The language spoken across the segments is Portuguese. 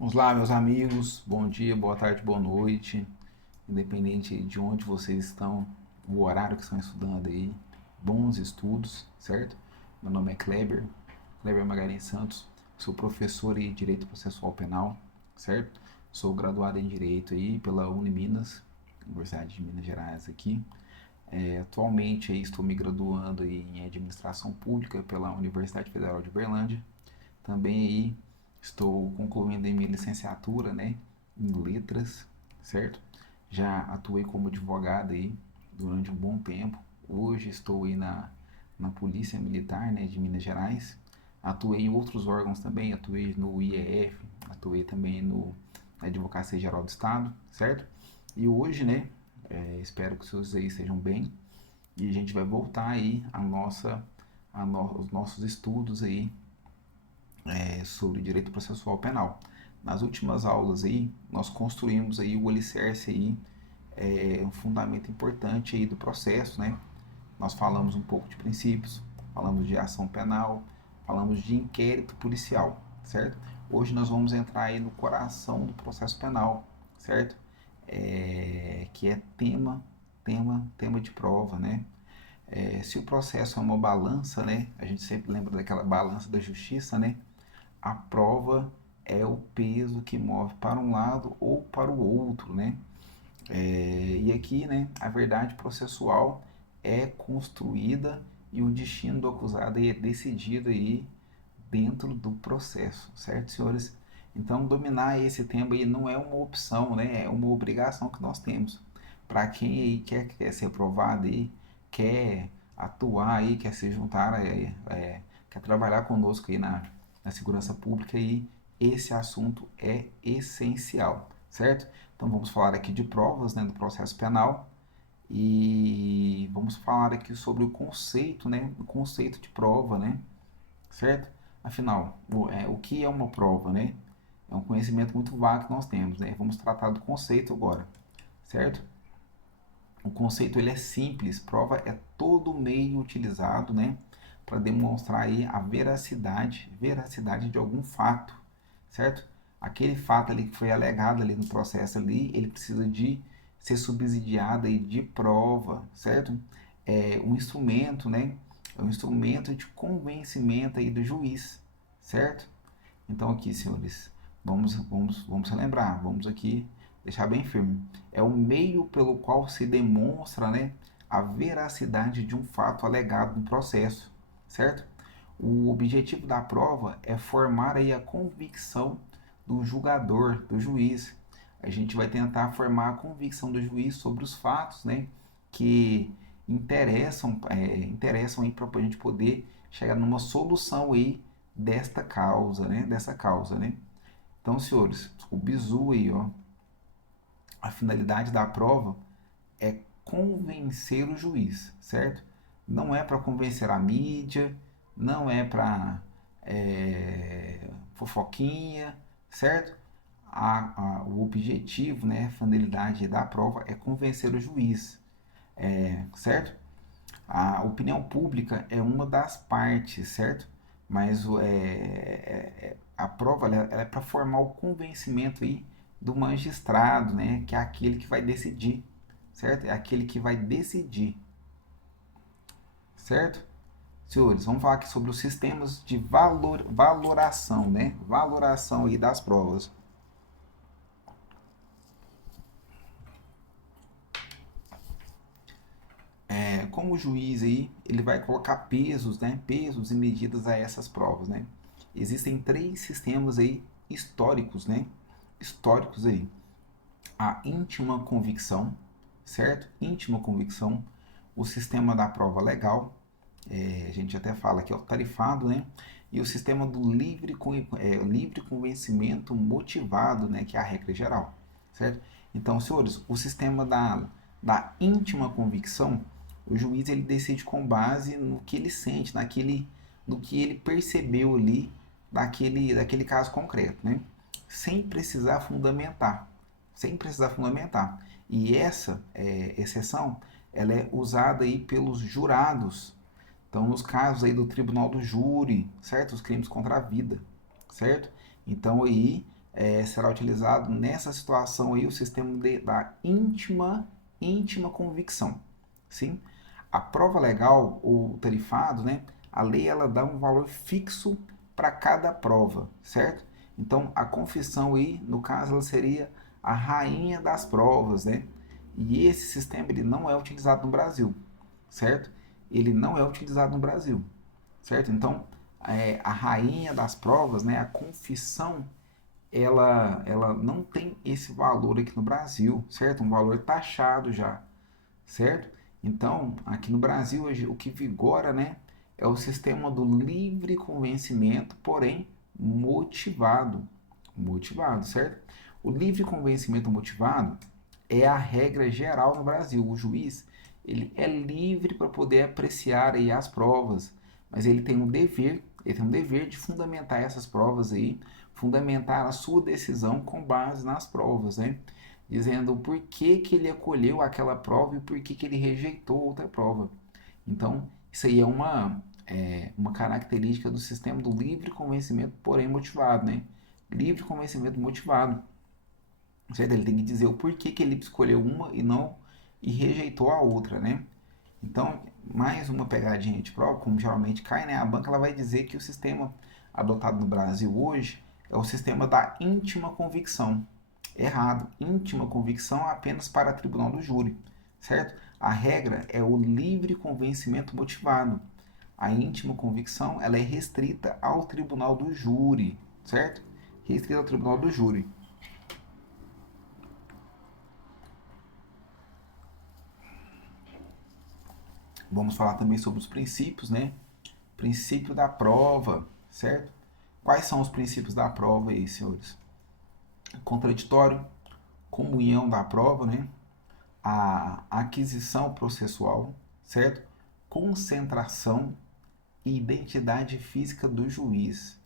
Vamos lá, meus amigos. Bom dia, boa tarde, boa noite. Independente de onde vocês estão, o horário que estão estudando aí, bons estudos, certo? Meu nome é Kleber Magalhães Santos. Sou professor em Direito Processual Penal, certo? Sou graduado em Direito aí pela Uniminas, Universidade de Minas Gerais aqui. Atualmente aí estou me graduando aí em Administração Pública pela Universidade Federal de Berlândia. Também aí estou concluindo em minha licenciatura, né, em letras, certo? Já atuei como advogado aí durante um bom tempo. Hoje estou aí na Polícia Militar, né, de Minas Gerais. Atuei em outros órgãos também, atuei no IEF, atuei também na Advocacia Geral do Estado, certo? E hoje, né, espero que vocês aí estejam bem e a gente vai voltar aí os nossos estudos aí sobre direito processual penal. Nas últimas aulas aí, nós construímos aí o alicerce aí, um fundamento importante aí do processo, né? Nós falamos um pouco de princípios, falamos de ação penal, falamos de inquérito policial, certo? Hoje nós vamos entrar aí no coração do processo penal, certo? Que é tema de prova, né? Se o processo é uma balança, né? A gente sempre lembra daquela balança da justiça, né? A prova é o peso que move para um lado ou para o outro, né? E aqui, né, a verdade processual é construída e o destino do acusado é decidido aí dentro do processo, certo, senhores? Então, dominar esse tema aí não é uma opção, né? É uma obrigação que nós temos. Para quem aí quer ser aprovado aí, quer atuar aí, quer se juntar, quer trabalhar conosco aí na segurança pública aí, esse assunto é essencial, certo? Então vamos falar aqui de provas, né, do processo penal e vamos falar aqui sobre o conceito, né, o conceito de prova, né, certo? Afinal, o que é uma prova, né? É um conhecimento muito vago que nós temos, né? Vamos tratar do conceito agora, certo? O conceito ele é simples, prova é todo meio utilizado, né, para demonstrar aí a veracidade de algum fato, certo? Aquele fato ali que foi alegado ali no processo ali, ele precisa de ser subsidiado aí de prova, certo? É um instrumento, né? É um instrumento de convencimento aí do juiz, certo? Então aqui, senhores, vamos relembrar, vamos aqui deixar bem firme. É o meio pelo qual se demonstra, né, a veracidade de um fato alegado no processo, certo? O objetivo da prova é formar aí a convicção do julgador, do juiz. A gente vai tentar formar a convicção do juiz sobre os fatos, né, que interessam aí para a gente poder chegar numa solução aí desta causa, né? Dessa causa, né? Então, senhores, o bizu aí, ó, a finalidade da prova é convencer o juiz, certo? Não é para convencer a mídia, não é para fofoquinha, certo? O objetivo, né, a finalidade da prova é convencer o juiz, certo? A opinião pública é uma das partes, certo? Mas a prova ela é para formar o convencimento aí do magistrado, né? Que é aquele que vai decidir, certo? É aquele que vai decidir, certo? Senhores, vamos falar aqui sobre os sistemas de valoração, né? Valoração aí das provas. Como o juiz aí, ele vai colocar pesos, né? Pesos e medidas a essas provas, né? Existem três sistemas aí históricos, né? Históricos aí. A íntima convicção, certo? Íntima convicção, o sistema da prova legal, a gente até fala que é o tarifado, né? E o sistema do livre convencimento motivado, né? Que é a regra geral, certo? Então, senhores, o sistema da íntima convicção, o juiz ele decide com base no que ele sente, no que ele percebeu ali daquele caso concreto, né? Sem precisar fundamentar, sem precisar fundamentar. E essa exceção, ela é usada aí pelos jurados. Então, nos casos aí do tribunal do júri, certo? Os crimes contra a vida, certo? Então aí será utilizado nessa situação aí o sistema da íntima convicção, sim? A prova legal ou tarifado, né? A lei ela dá um valor fixo para cada prova, certo? Então a confissão aí, no caso, ela seria a rainha das provas, né? E esse sistema ele não é utilizado no Brasil, certo? Ele não é utilizado no Brasil, certo? Então a rainha das provas, né? A confissão ela não tem esse valor aqui no Brasil, certo? Um valor taxado já, certo? Então, aqui no Brasil, hoje, o que vigora, né, é o sistema do livre convencimento, porém motivado. Motivado, certo? O livre convencimento motivado é a regra geral no Brasil. O juiz, ele é livre para poder apreciar aí as provas, mas ele tem um dever de fundamentar essas provas aí, fundamentar a sua decisão com base nas provas, né? Dizendo por que, que ele acolheu aquela prova e por que, que ele rejeitou outra prova. Então, isso aí uma característica do sistema do livre convencimento, porém motivado, né? Livre convencimento motivado, certo? Ele tem que dizer o porquê que ele escolheu uma e rejeitou a outra, né? Então, mais uma pegadinha de prova, como geralmente cai, né? A banca ela vai dizer que o sistema adotado no Brasil hoje é o sistema da íntima convicção. Errado. Íntima convicção apenas para tribunal do júri, certo? A regra é o livre convencimento motivado. A íntima convicção ela é restrita ao tribunal do júri, certo? Restrita ao tribunal do júri. Vamos falar também sobre os princípios, né? Princípio da prova, certo? Quais são os princípios da prova aí, senhores? Contraditório, comunhão da prova, né? A aquisição processual, certo? Concentração e identidade física do juiz.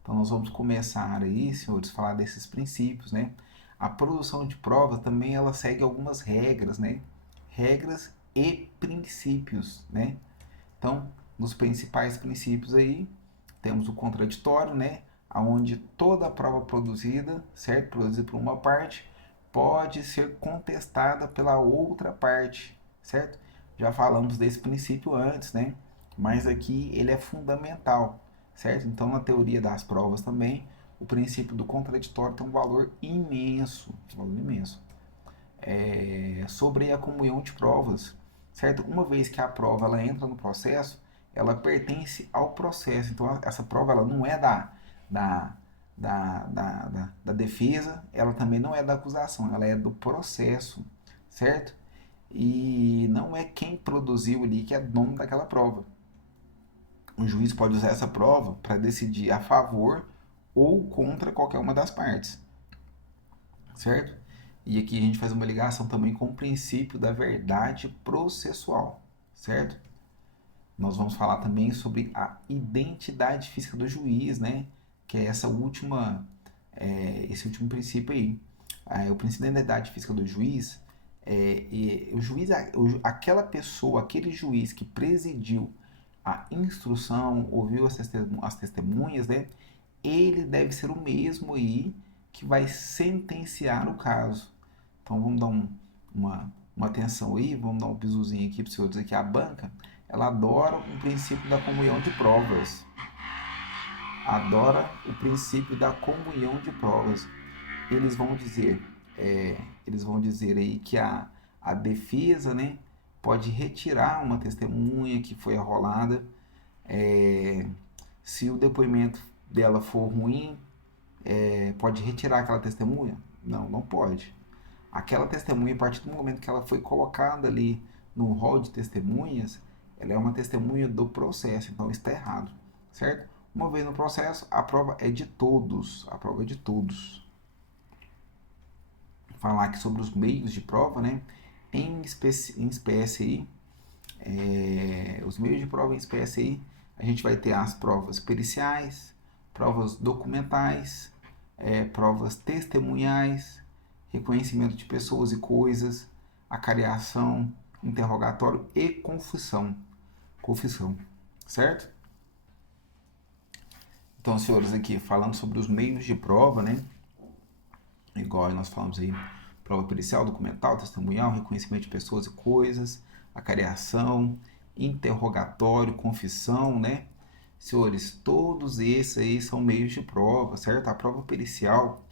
Então nós vamos começar aí, senhores, a falar desses princípios, né? A produção de prova também ela segue algumas regras, né? Regras e princípios, né? Então, nos principais princípios aí, temos o contraditório, né? Onde toda a prova produzida, certo? Produzida por uma parte, pode ser contestada pela outra parte, certo? Já falamos desse princípio antes, né? Mas aqui ele é fundamental, certo? Então, na teoria das provas também, o princípio do contraditório tem um valor imenso, sobre a comunhão de provas, certo? Uma vez que a prova ela entra no processo, ela pertence ao processo. Então, essa prova ela não é da, da defesa, ela também não é da acusação, ela é do processo, certo? E não é quem produziu ali que é dono daquela prova. O juiz pode usar essa prova para decidir a favor ou contra qualquer uma das partes, certo? E aqui a gente faz uma ligação também com o princípio da verdade processual, certo? Nós vamos falar também sobre a identidade física do juiz, né? Que é esse último princípio aí. O princípio da identidade física do juiz o juiz, aquela pessoa, aquele juiz que presidiu a instrução, ouviu as testemunhas, né? Ele deve ser o mesmo aí que vai sentenciar o caso. Então vamos dar uma atenção aí, vamos dar um bisuzinho aqui para os senhores aqui. A banca, ela adora o princípio da comunhão de provas. Adora o princípio da comunhão de provas. Eles vão dizer, eles vão dizer aí que a defesa, né, pode retirar uma testemunha que foi arrolada, se o depoimento dela for ruim, pode retirar aquela testemunha? Não, não pode. Aquela testemunha, a partir do momento que ela foi colocada ali no rol de testemunhas, ela é uma testemunha do processo, então está errado, certo? Uma vez no processo, a prova é de todos, a prova é de todos. Falar aqui sobre os meios de prova, né? Em espécie aí, os meios de prova em espécie aí, a gente vai ter as provas periciais, provas documentais, provas testemunhais, reconhecimento de pessoas e coisas, acariação, interrogatório e confissão. Confissão, certo? Então, senhores, aqui falando sobre os meios de prova, né? igual nós falamos aí, prova pericial, documental, testemunhal, reconhecimento de pessoas e coisas, acariação, interrogatório, confissão, né? Senhores, todos esses aí são meios de prova, certo? A prova pericial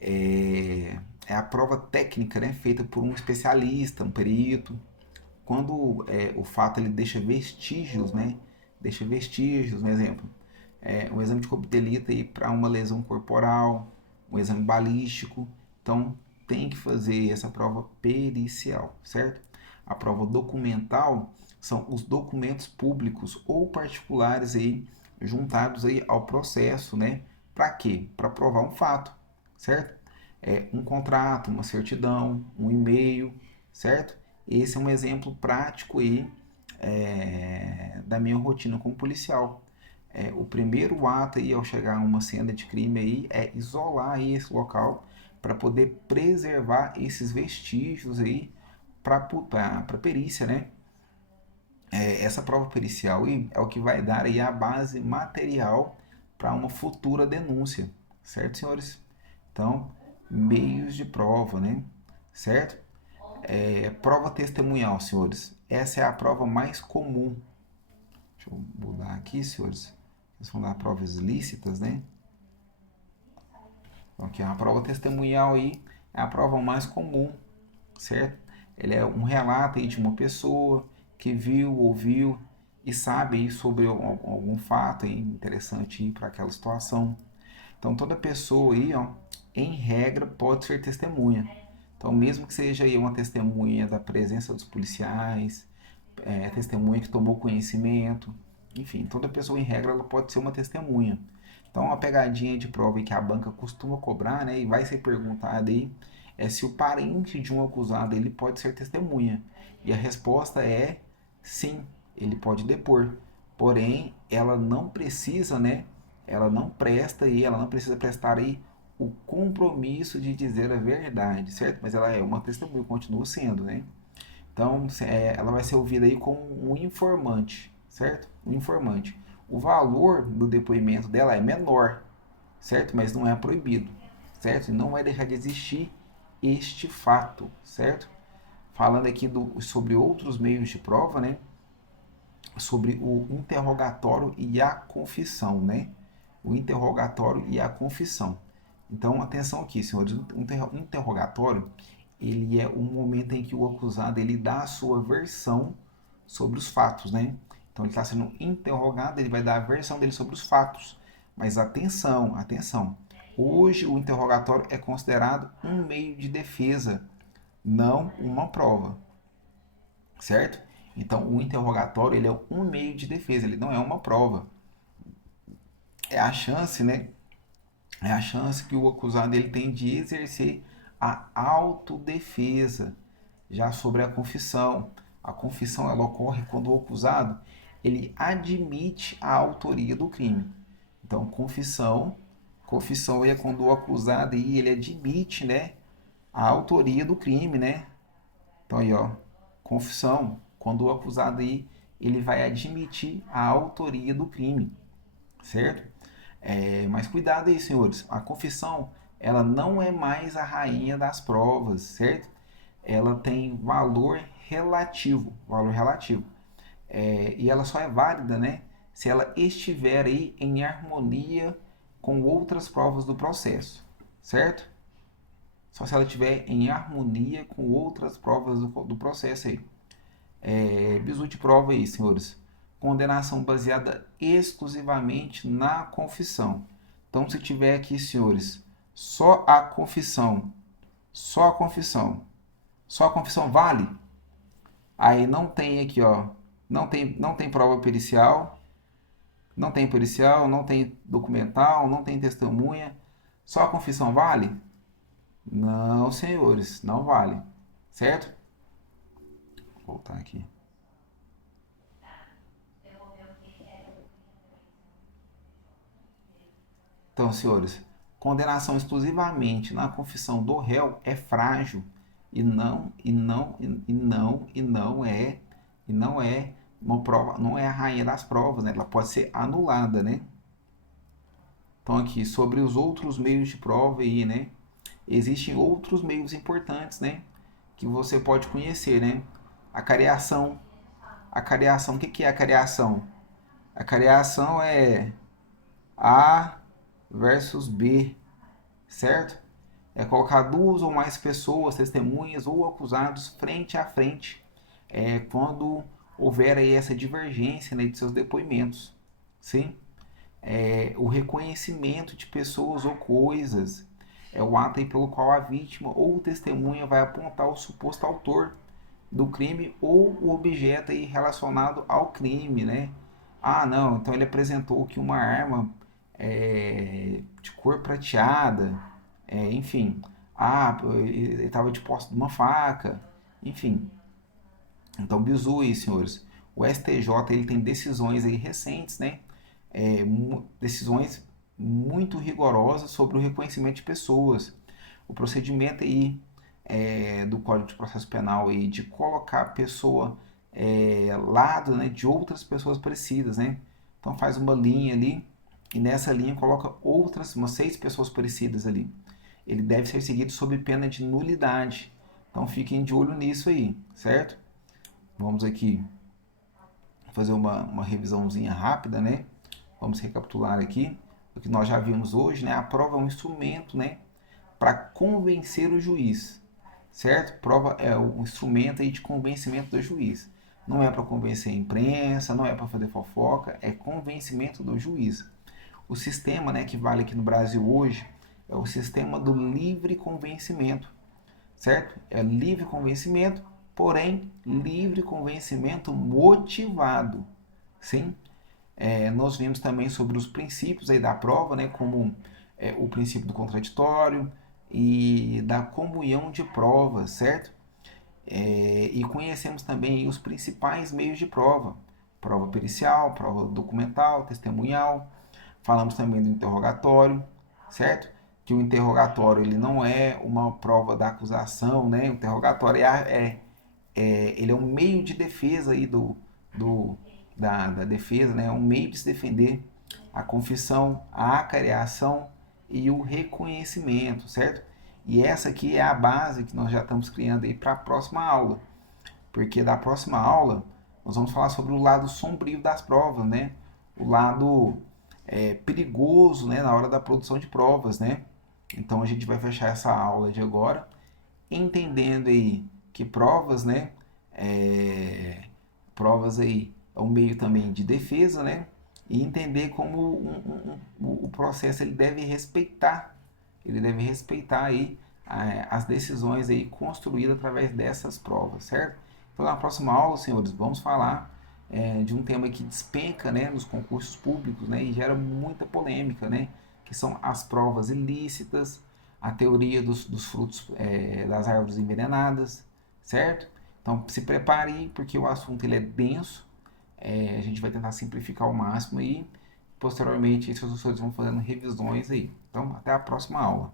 é a prova técnica, né? Feita por um especialista, um perito. Quando o fato ele deixa vestígios, né? Deixa vestígios, um exemplo. Um exame de corpo de delito para uma lesão corporal, um exame balístico. Então, tem que fazer essa prova pericial, certo? A prova documental são os documentos públicos ou particulares aí juntados aí ao processo, né? Para quê? Para provar um fato, certo? Um contrato, uma certidão, um e-mail, certo? Esse é um exemplo prático aí da minha rotina como policial. O primeiro ato aí ao chegar a uma cena de crime aí é isolar aí esse local para poder preservar esses vestígios aí para perícia, né? Essa prova pericial aí é o que vai dar aí a base material para uma futura denúncia, certo, senhores? Então, meios de prova, né? Certo? Prova testemunhal, senhores. Essa é a prova mais comum. Deixa eu mudar aqui, senhores. Nós vamos dar provas lícitas, né? Então, aqui a prova testemunhal aí é a prova mais comum, certo? Ele é um relato aí de uma pessoa que viu, ouviu e sabe aí sobre algum fato aí interessante para aquela situação. Então, toda pessoa aí, ó, em regra, pode ser testemunha. Então, mesmo que seja aí uma testemunha da presença dos policiais, testemunha que tomou conhecimento, enfim, toda pessoa em regra ela pode ser uma testemunha. Então, uma pegadinha de prova que a banca costuma cobrar, né, e vai ser perguntada aí, é se o parente de um acusado ele pode ser testemunha. E a resposta é sim, ele pode depor. Porém, ela não precisa, né? Ela não presta e ela não precisa prestar aí o compromisso de dizer a verdade, certo? Mas ela é uma testemunha, continua sendo, né? Então, ela vai ser ouvida aí como um informante, certo? Um informante. O valor do depoimento dela é menor, certo? Mas não é proibido, certo? Não vai deixar de existir este fato, certo? Falando aqui sobre outros meios de prova, né? Sobre o interrogatório e a confissão, né? O interrogatório e a confissão. Então, atenção aqui, senhores. O interrogatório ele é um momento em que o acusado ele dá a sua versão sobre os fatos, né? Então, ele está sendo interrogado, ele vai dar a versão dele sobre os fatos. Mas atenção, atenção. Hoje, o interrogatório é considerado um meio de defesa, não uma prova, certo? Então, o interrogatório ele é um meio de defesa, ele não é uma prova. É a chance, né? É a chance que o acusado ele tem de exercer a autodefesa. Já sobre a confissão ela ocorre quando o acusado ele admite a autoria do crime. Então, confissão é quando o acusado ele admite, né, a autoria do crime, né? Então aí, ó, confissão, quando o acusado aí ele vai admitir a autoria do crime, certo? Mas cuidado aí, senhores. A confissão, ela não é mais a rainha das provas, certo? Ela tem valor relativo, valor relativo. E ela só é válida, né, se ela estiver aí em harmonia com outras provas do processo, certo? Só se ela estiver em harmonia com outras provas do processo aí. Bizu de prova aí, senhores. Condenação baseada exclusivamente na confissão. Então, se tiver aqui, senhores, só a confissão, só a confissão, só a confissão vale? Aí não tem aqui, ó, não tem prova pericial, não tem documental, não tem testemunha. Só a confissão vale? Não, senhores, não vale. Certo? Vou voltar aqui. Então, senhores, condenação exclusivamente na confissão do réu é frágil e não é uma prova, não é a rainha das provas, né? Ela pode ser anulada, né? Então aqui sobre os outros meios de prova aí, né? existem outros meios importantes, né? Que você pode conhecer, né? A cariação. A cariação, o que é a cariação? A cariação é A versus B, certo? É colocar duas ou mais pessoas, testemunhas ou acusados frente a frente, quando houver aí essa divergência, né, de seus depoimentos, sim? O reconhecimento de pessoas ou coisas é o ato aí pelo qual a vítima ou testemunha vai apontar o suposto autor do crime ou o objeto aí relacionado ao crime, né? Ah, não, então ele apresentou que uma arma de cor prateada, enfim. Ah, ele estava de posse de uma faca, enfim. Então, bizu aí, senhores. O STJ ele tem decisões aí recentes, né? Decisões muito rigorosas sobre o reconhecimento de pessoas. O procedimento aí do Código de Processo Penal aí de colocar a pessoa lado, né, de outras pessoas parecidas, né? Então faz uma linha ali e nessa linha coloca outras, umas 6 pessoas parecidas ali. Ele deve ser seguido sob pena de nulidade. Então fiquem de olho nisso aí, certo? Vamos aqui fazer uma revisãozinha rápida, né? Vamos recapitular aqui o que nós já vimos hoje, né? A prova é um instrumento, né, para convencer o juiz, certo? Prova é um instrumento aí de convencimento do juiz. Não é para convencer a imprensa, não é para fazer fofoca, é convencimento do juiz. O sistema, né, que vale aqui no Brasil hoje é o sistema do livre convencimento, certo? É livre convencimento, porém livre convencimento motivado, sim? Nós vimos também sobre os princípios aí da prova, né, como o princípio do contraditório e da comunhão de provas, certo? E conhecemos também os principais meios de prova: prova pericial, prova documental, testemunhal. Falamos também do interrogatório, certo? Que o interrogatório ele não é uma prova da acusação, né? O interrogatório ele é um meio de defesa aí da defesa, né? É um meio de se defender. A confissão, a acareação e o reconhecimento, certo? E essa aqui é a base que nós já estamos criando aí para a próxima aula, porque da próxima aula nós vamos falar sobre o lado sombrio das provas, né? O lado perigoso, né, na hora da produção de provas, né? Então a gente vai fechar essa aula de agora entendendo aí que provas, né, provas aí é um meio também de defesa, né? E entender como o processo ele deve respeitar aí as decisões aí construídas através dessas provas, certo? Então na próxima aula, senhores, vamos falar de um tema que despenca, né, nos concursos públicos, né, e gera muita polêmica, né, que são as provas ilícitas, a teoria dos frutos das árvores envenenadas, certo? Então se prepare porque o assunto ele é denso, a gente vai tentar simplificar ao máximo aí, posteriormente os professores vão fazendo revisões aí. Então até a próxima aula.